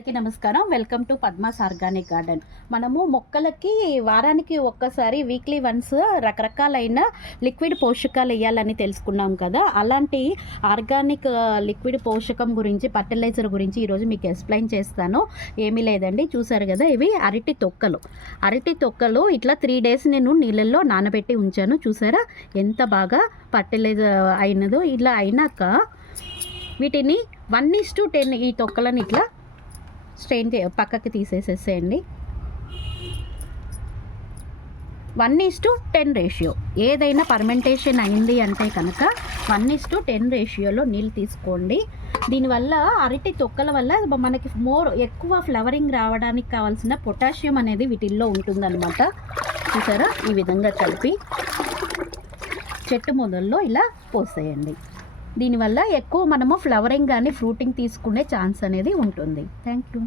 అందరికీ నమస్కారం. Welcome to Padma's organic garden. మనము మొక్కలకి వారానికి ఒక్కసారి వీక్లీ వన్స్ రకరకాలైన లిక్విడ్ పోషకాలు వేయాలని తెలుసుకున్నాం కదా. అలాంటి ఆర్గానిక్ లిక్విడ్ పోషకం గురించి, ఫర్టిలైజర్ గురించి ఈరోజు మీకు ఎక్స్ప్లెయిన్ చేస్తాను. ఏమీ లేదండి, చూసారు కదా, ఇవి అరటి తొక్కలు ఇట్లా 3 days నేను నీళ్ళల్లో నానబెట్టి ఉంచాను. చూసారా ఎంత బాగా ఫర్టిలైజర్ అయినదో. ఇలా అయినాక వీటిని 1:10 ఈ తొక్కలను ఇట్లా స్ట్రెయిన్ పక్కకి తీసేసేసేయండి. 1:10 రేషియో. ఏదైనా పర్మెంటేషన్ అయింది అంటే కనుక 1:10 రేషియోలో నీళ్ళు తీసుకోండి. దీనివల్ల అరటి తొక్కల వల్ల మనకి ఎక్కువ ఫ్లవరింగ్ రావడానికి కావాల్సిన పొటాషియం అనేది వీటిల్లో ఉంటుందన్నమాట. చూసారా, ఈ విధంగా కలిపి చెట్టు మొదల్లో ఇలా పోసేయండి. దీనివల్ల ఎక్కువ మనము ఫ్లవరింగ్ కానీ ఫ్రూటింగ్ తీసుకునే ఛాన్స్ అనేది ఉంటుంది. Thank you.